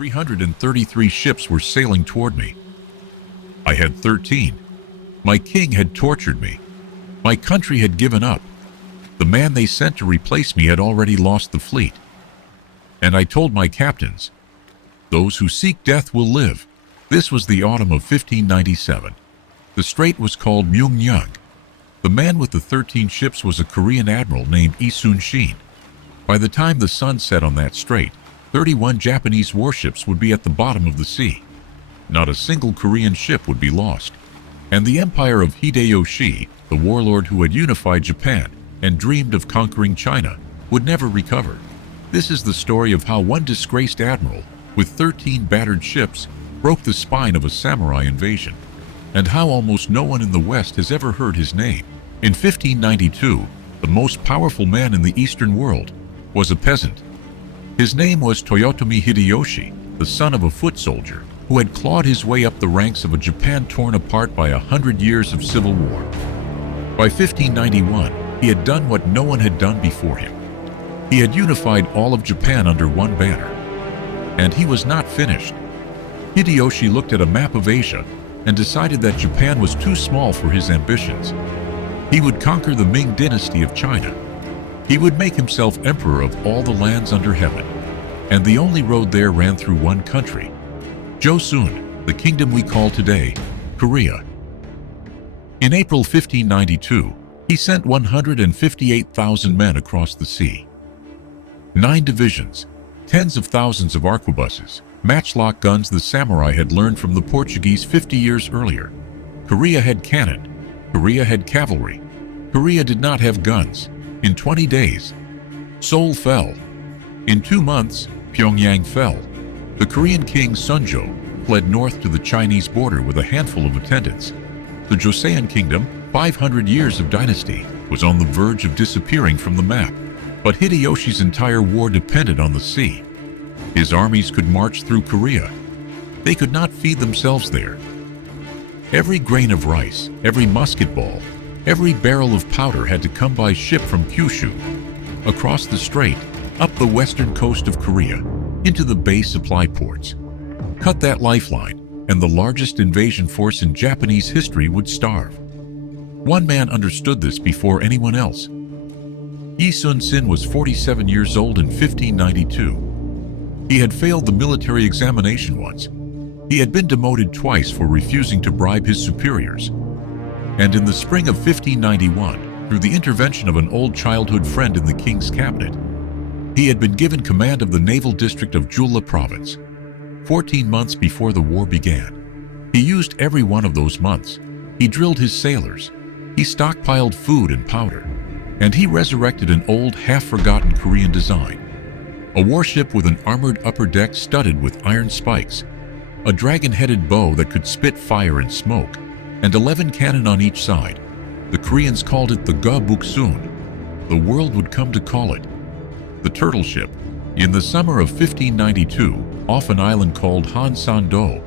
333 ships were sailing toward me. I had 13. My king had tortured me. My country had given up. The man they sent to replace me had already lost the fleet. And I told my captains, "Those who seek death will live." This was the autumn of 1597. The strait was called Myeongnyang. The man with the 13 ships was a Korean admiral named Lee Sun-shin. By the time the sun set on that strait, 31 Japanese warships would be at the bottom of the sea. Not a single Korean ship would be lost. And the empire of Hideyoshi, the warlord who had unified Japan and dreamed of conquering China, would never recover. This is the story of how one disgraced admiral with 13 battered ships broke the spine of a samurai invasion, and how almost no one in the West has ever heard his name. In 1592, the most powerful man in the Eastern world was a peasant. His name was Toyotomi Hideyoshi, the son of a foot soldier who had clawed his way up the ranks of a Japan torn apart by 100 years of civil war. By 1591, he had done what no one had done before him. He had unified all of Japan under one banner. And he was not finished. Hideyoshi looked at a map of Asia and decided that Japan was too small for his ambitions. He would conquer the Ming Dynasty of China. He would make himself emperor of all the lands under heaven. And the only road there ran through one country, Joseon, the kingdom we call today Korea. In April 1592, he sent 158,000 men across the sea. 9 divisions, tens of thousands of arquebuses, matchlock guns the samurai had learned from the Portuguese 50 years earlier. Korea had cannon. Korea had cavalry. Korea did not have guns. In 20 days, Seoul fell. In 2 months, Pyongyang fell. The Korean king Sunjo fled north to the Chinese border with a handful of attendants. The Joseon kingdom, 500 years of dynasty, was on the verge of disappearing from the map. But Hideyoshi's entire war depended on the sea. His armies could march through Korea. They could not feed themselves there. Every grain of rice, every musket ball, every barrel of powder had to come by ship from Kyushu, across the strait, up the western coast of Korea, into the base supply ports. Cut that lifeline, and the largest invasion force in Japanese history would starve. One man understood this before anyone else. Lee Sun-shin was 47 years old in 1592. He had failed the military examination once. He had been demoted twice for refusing to bribe his superiors. And in the spring of 1591, through the intervention of an old childhood friend in the king's cabinet, he had been given command of the naval district of Jeolla province. 14 months before the war began. He used every one of those months. He drilled his sailors. He stockpiled food and powder. And he resurrected an old, half-forgotten Korean design. A warship with an armored upper deck studded with iron spikes, a dragon-headed bow that could spit fire and smoke, and 11 cannon on each side. The Koreans called it the Ga-buk-soon. The world would come to call it the turtle ship. In the summer of 1592, off an island called Hansando,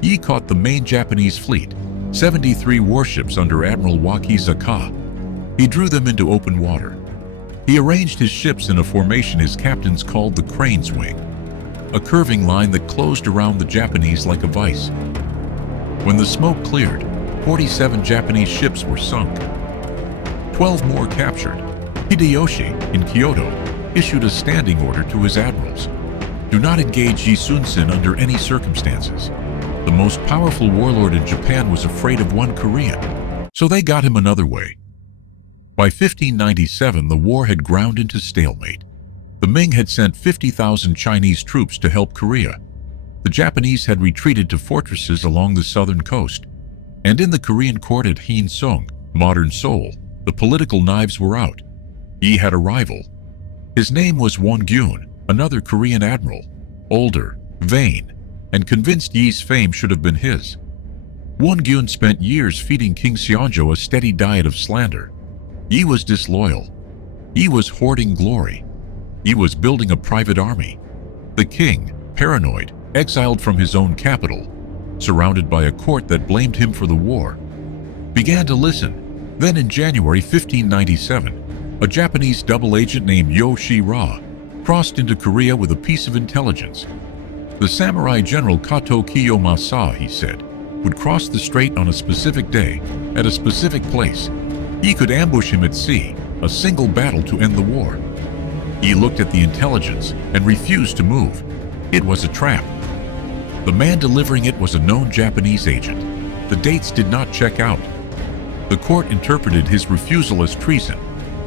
Yi caught the main Japanese fleet, 73 warships under Admiral Wakizaka. He drew them into open water. He arranged his ships in a formation his captains called the crane's wing, a curving line that closed around the Japanese like a vice. When the smoke cleared, 47 Japanese ships were sunk. 12 more captured. Hideyoshi, in Kyoto, issued a standing order to his admirals. Do not engage Lee Sun-shin under any circumstances. The most powerful warlord in Japan was afraid of one Korean, so they got him another way. By 1597, the war had ground into stalemate. The Ming had sent 50,000 Chinese troops to help Korea. The Japanese had retreated to fortresses along the southern coast. And in the Korean court at Hansong, modern Seoul, the political knives were out. Yi had a rival. His name was Won-gyun, another Korean admiral, older, vain, and convinced Yi's fame should have been his. Won-gyun spent years feeding King Seonjo a steady diet of slander. Yi was disloyal. Yi was hoarding glory. Yi was building a private army. The king, paranoid, exiled from his own capital, surrounded by a court that blamed him for the war, began to listen. Then in January 1597, a Japanese double agent named Yo Shi-ra crossed into Korea with a piece of intelligence. The samurai general Kato Kiyomasa, he said, would cross the strait on a specific day, at a specific place. He could ambush him at sea, a single battle to end the war. He looked at the intelligence and refused to move. It was a trap. The man delivering it was a known Japanese agent. The dates did not check out. The court interpreted his refusal as treason.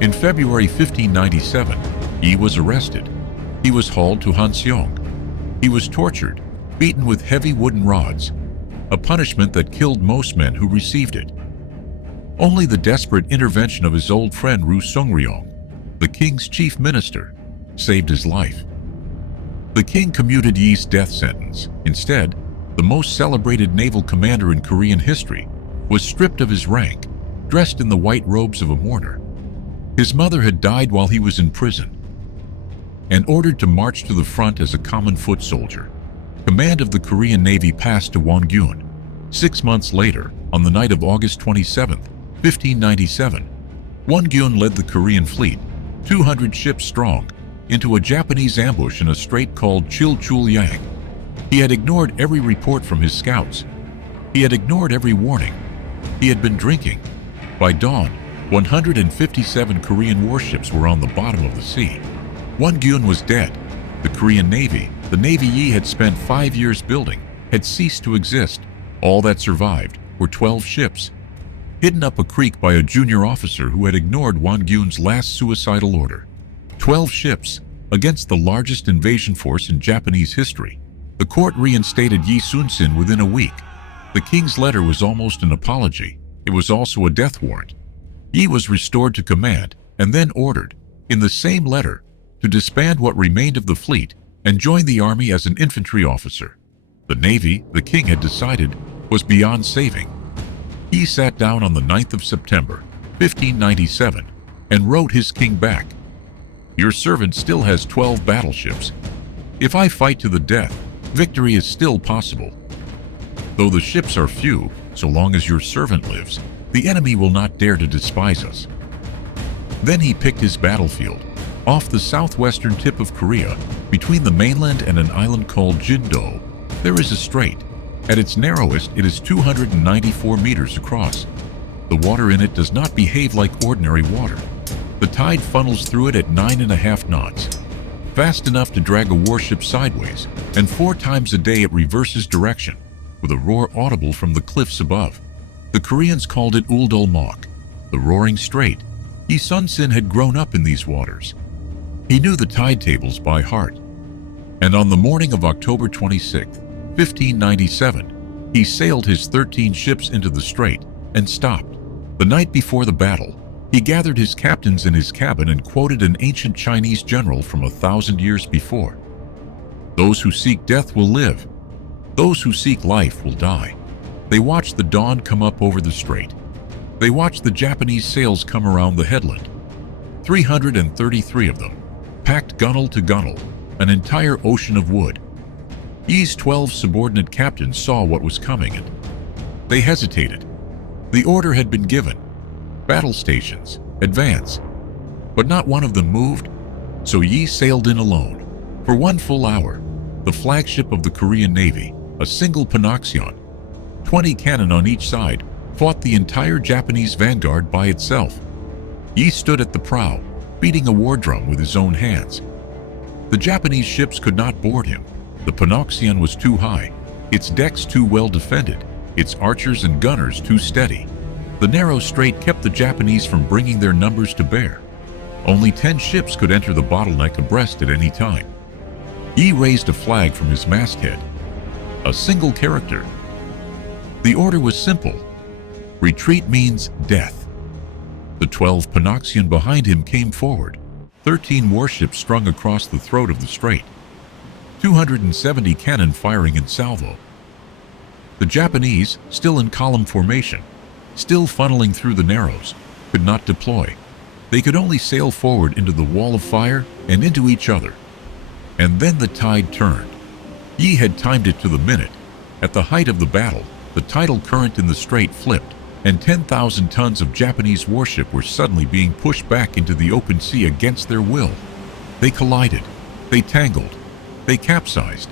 In February 1597, he was arrested. He was hauled to Hansando. He was tortured, beaten with heavy wooden rods, a punishment that killed most men who received it. Only the desperate intervention of his old friend Noryang, the king's chief minister, saved his life. The king commuted Yi's death sentence. Instead, the most celebrated naval commander in Korean history was stripped of his rank, dressed in the white robes of a mourner. His mother had died while he was in prison, and ordered to march to the front as a common foot soldier. Command of the Korean Navy passed to Won-gyun. 6 months later, on the night of August 27, 1597, Won-gyun led the Korean fleet, 200 ships strong, into a Japanese ambush in a strait called Chulchulyang. He had ignored every report from his scouts. He had ignored every warning. He had been drinking. By dawn, 157 Korean warships were on the bottom of the sea. Won-gyun was dead. The Korean Navy, the Navy Yi had spent 5 years building, had ceased to exist. All that survived were 12 ships, hidden up a creek by a junior officer who had ignored Won-gyun's last suicidal order. 12 ships against the largest invasion force in Japanese history. The court reinstated Yi Sun-sin within a week. The king's letter was almost an apology. It was also a death warrant. Yi was restored to command and then ordered, in the same letter, to disband what remained of the fleet and join the army as an infantry officer. The navy, the king had decided, was beyond saving. He sat down on the 9th of September, 1597, and wrote his king back. Your servant still has 12 battleships. If I fight to the death, victory is still possible. Though the ships are few, so long as your servant lives, the enemy will not dare to despise us. Then he picked his battlefield. Off the southwestern tip of Korea, between the mainland and an island called Jindo, there is a strait. At its narrowest, it is 294 meters across. The water in it does not behave like ordinary water. The tide funnels through it at 9.5 knots, fast enough to drag a warship sideways, and 4 times a day it reverses direction, with a roar audible from the cliffs above. The Koreans called it Uldol-mok, the Roaring Strait. Yi Sun-sin had grown up in these waters. He knew the tide tables by heart. And on the morning of October 26, 1597, he sailed his 13 ships into the strait and stopped. The night before the battle, he gathered his captains in his cabin and quoted an ancient Chinese general from 1,000 years before. Those who seek death will live. Those who seek life will die. They watched the dawn come up over the strait. They watched the Japanese sails come around the headland. 333 of them, packed gunwale to gunwale, an entire ocean of wood. Yi's 12 subordinate captains saw what was coming and they hesitated. The order had been given. Battle stations, advance. But not one of them moved, so Yi sailed in alone. For 1 full hour, the flagship of the Korean Navy, a single Panoxion, 20 cannon on each side, fought the entire Japanese vanguard by itself. Yi stood at the prow, beating a war drum with his own hands. The Japanese ships could not board him. The Panoxion was too high, its decks too well defended, its archers and gunners too steady. The narrow strait kept the Japanese from bringing their numbers to bear. Only 10 ships could enter the bottleneck abreast at any time. Yi raised a flag from his masthead. A single character. The order was simple. Retreat means death. The 12 Panoxion behind him came forward, 13 warships strung across the throat of the strait, 270 cannon firing in salvo. The Japanese, still in column formation, still funneling through the narrows, could not deploy. They could only sail forward into the wall of fire and into each other. And then the tide turned. Yi had timed it to the minute. At the height of the battle, the tidal current in the strait flipped, and 10,000 tons of Japanese warship were suddenly being pushed back into the open sea against their will. They collided. They tangled. They capsized.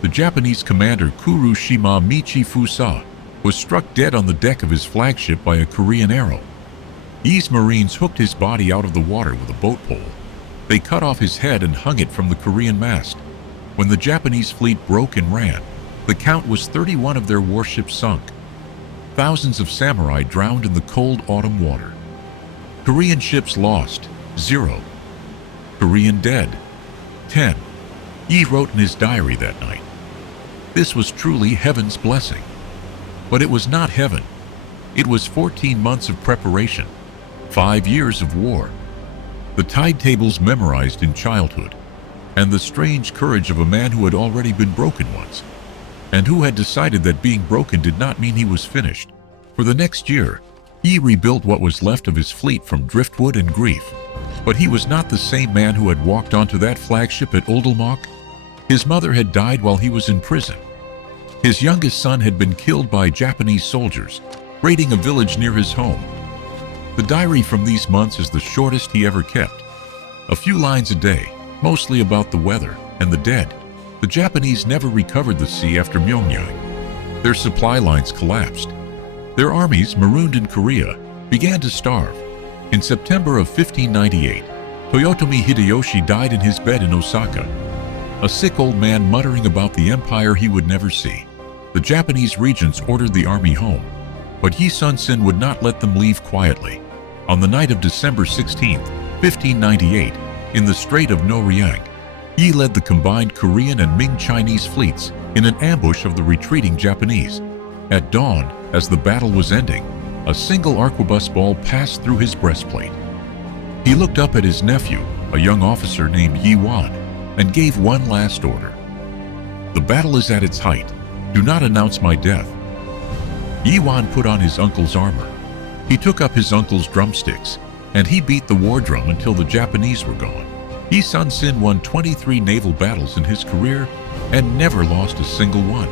The Japanese commander Kurushima Michifusa was struck dead on the deck of his flagship by a Korean arrow. Yi's Marines hooked his body out of the water with a boat pole. They cut off his head and hung it from the Korean mast. When the Japanese fleet broke and ran, the count was 31 of their warships sunk. Thousands of samurai drowned in the cold autumn water. Korean ships lost, 0. Korean dead, 10. Yi wrote in his diary that night. This was truly heaven's blessing. But it was not heaven. It was 14 months of preparation, 5 years of war, the tide tables memorized in childhood, and the strange courage of a man who had already been broken once, and who had decided that being broken did not mean he was finished. For the next year, he rebuilt what was left of his fleet from driftwood and grief. But he was not the same man who had walked onto that flagship at Oldelmok. His mother had died while he was in prison. His youngest son had been killed by Japanese soldiers, raiding a village near his home. The diary from these months is the shortest he ever kept. A few lines a day, mostly about the weather and the dead. The Japanese never recovered the sea after Myeongnyang. Their supply lines collapsed. Their armies, marooned in Korea, began to starve. In September of 1598, Toyotomi Hideyoshi died in his bed in Osaka, a sick old man muttering about the empire he would never see. The Japanese regents ordered the army home, but Yi Sun-sin would not let them leave quietly. On the night of December 16, 1598, in the Strait of Noryang, Yi led the combined Korean and Ming Chinese fleets in an ambush of the retreating Japanese. At dawn, as the battle was ending, a single arquebus ball passed through his breastplate. He looked up at his nephew, a young officer named Yi Wan, and gave one last order. "The battle is at its height. Do not announce my death." Yi Wan put on his uncle's armor. He took up his uncle's drumsticks, and he beat the war drum until the Japanese were gone. Yi Sun-sin won 23 naval battles in his career and never lost a single one.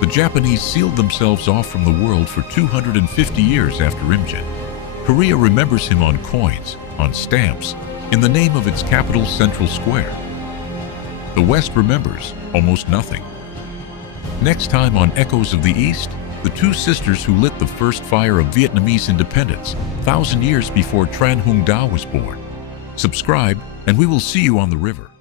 The Japanese sealed themselves off from the world for 250 years after Imjin. Korea remembers him on coins, on stamps, in the name of its capital, Central Square. The West remembers almost nothing. Next time on Echoes of the East, the two sisters who lit the first fire of Vietnamese independence 1,000 years before Tran Hung Da was born. Subscribe, and we will see you on the river.